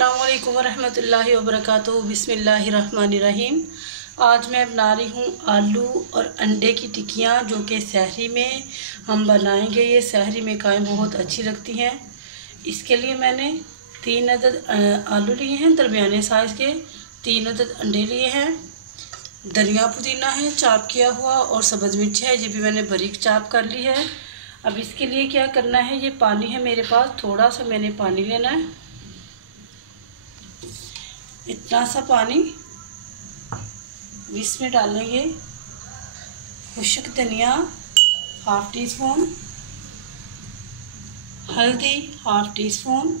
अस्सलाम वालेकुम वरहमतुल्लाहि वबरकातुहू। बिस्मिल्लाहिर्रहमानिर्रहीम। आज मैं बना रही हूँ आलू और अंडे की टिक्कियाँ, जो कि सहरी में हम बनाएंगे। ये सहरी में खाएं बहुत अच्छी लगती हैं। इसके लिए मैंने 3 अदद आलू लिए हैं, दरमियाने साइज़ के। 3 अदद अंडे लिए हैं। धनिया पुदीना है चाप किया हुआ, और सब्ज़ मिर्च है, ये भी मैंने बारीक चाप कर ली है। अब इसके लिए क्या करना है, ये पानी है मेरे पास, थोड़ा सा मैंने पानी लेना है, इतना सा पानी। इसमें डालेंगे खुश्क धनिया ½ टीस्पून, हल्दी ½ टीस्पून,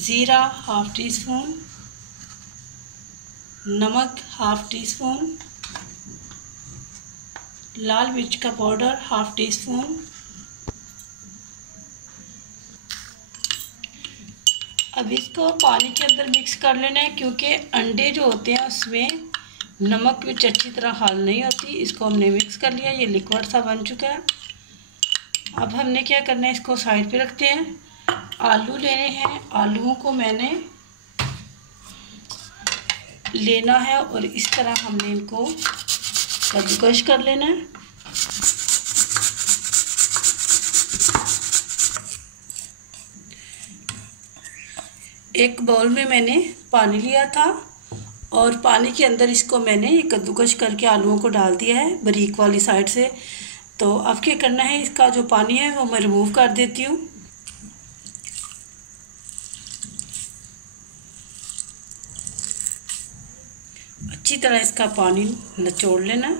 ज़ीरा ½ टीस्पून, नमक ½ टीस्पून, लाल मिर्च का पाउडर ½ टीस्पून। अब इसको पानी के अंदर मिक्स कर लेना है, क्योंकि अंडे जो होते हैं उसमें नमक मिर्च अच्छी तरह हाल नहीं होती। इसको हमने मिक्स कर लिया, ये लिक्विड सा बन चुका है। अब हमने क्या करना है, इसको साइड पे रखते हैं। आलू लेने हैं, आलूओं को मैंने लेना है और इस तरह हमने इनको कद्दूकस कर लेना है। एक बाउल में मैंने पानी लिया था और पानी के अंदर इसको मैंने ये कद्दूकस करके आलूओं को डाल दिया है बारीक वाली साइड से। तो अब क्या करना है, इसका जो पानी है वो मैं रिमूव कर देती हूँ। अच्छी तरह इसका पानी निचोड़ लेना।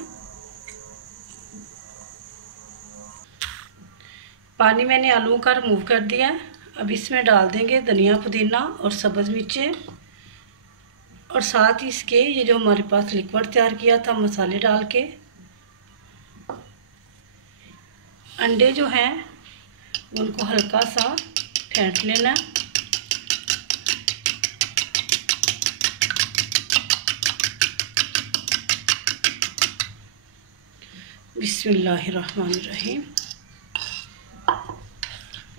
पानी मैंने आलूओं का रिमूव कर दिया है। अब इसमें डाल देंगे धनिया पुदीना और सब्ज़ मिर्चें, और साथ ही इसके ये जो हमारे पास लिक्विड तैयार किया था मसाले डाल के। अंडे जो हैं उनको हल्का सा फेंट लेना। बिस्मिल्लाहिर्रहमानिर्रहीम।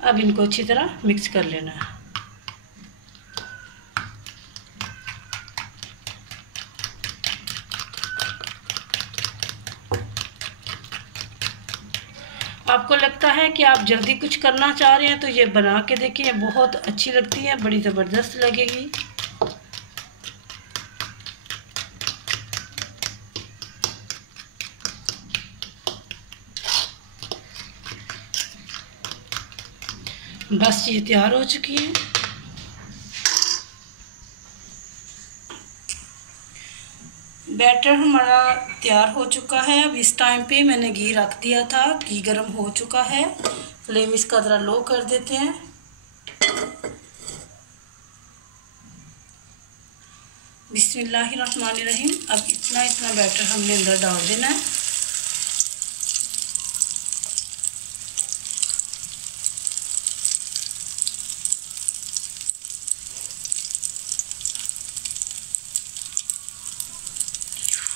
अब इनको अच्छी तरह मिक्स कर लेना है। आपको लगता है कि आप जल्दी कुछ करना चाह रहे हैं तो ये बना के देखिए, बहुत अच्छी लगती है, बड़ी ज़बरदस्त लगेगी। बस ये तैयार हो चुकी है। बैटर हमारा तैयार हो चुका है। अब इस टाइम पे मैंने घी रख दिया था, घी गर्म हो चुका है। फ्लेम इसका ज़रा लो कर देते हैं। बिस्मिल्लाहिर्रहमानिर्रहीम। अब इतना बैटर हमने अंदर डाल देना है।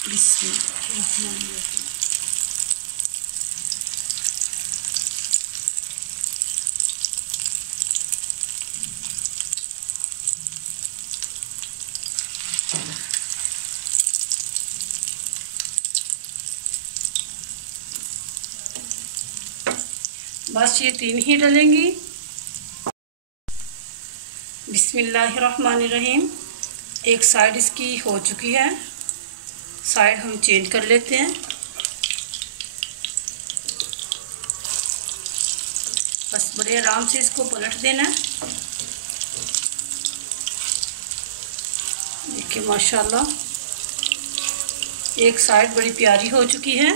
बिस्मिल्लाहिर्रहमानिर्रहीम। बस ये 3 ही डलेंगी। बिस्मिल्लाहिर्रहमानिर्रहीम। एक साइड इसकी हो चुकी है, साइड हम चेंज कर लेते हैं। बस बड़े आराम से इसको पलट देना है। देखिए माशाल्लाह एक साइड बड़ी प्यारी हो चुकी है।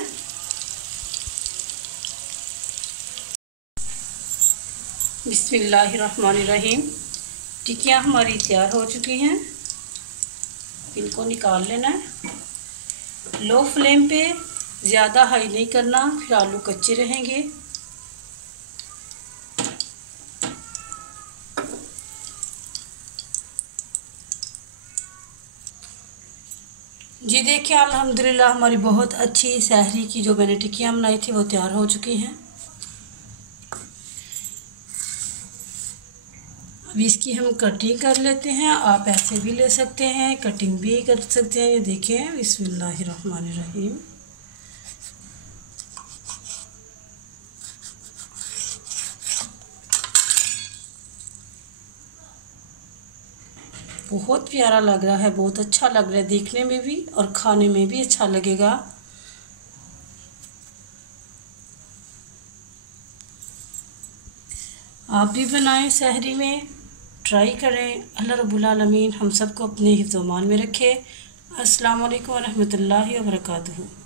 बिस्मिल्लाहिर्रहमानिर्रहीम। टिक्कियाँ हमारी तैयार हो चुकी हैं। इनको निकाल लेना है। लो फ्लेम पे, ज़्यादा हाई नहीं करना, फिर आलू कच्चे रहेंगे। जी देखिए अल्हम्दुलिल्लाह हमारी बहुत अच्छी सहरी की जो मैंने टिक्कियाँ बनाई थी वो तैयार हो चुकी हैं। अभी इसकी हम कटिंग कर लेते हैं। आप ऐसे भी ले सकते हैं, कटिंग भी कर सकते हैं। ये देखें, बिस्मिल्लाहिर्रहमानिर्रहीम। बहुत प्यारा लग रहा है, बहुत अच्छा लग रहा है देखने में भी और खाने में भी अच्छा लगेगा। आप भी बनाएं, सहरी में ट्राई करें। अल्लाह रब्बुल आलमीन हम सबको अपने हिफ्ज़-ओ-मान में रखे। अस्सलाम वालेकुम व रहमतुल्लाहि व बरकातुहू।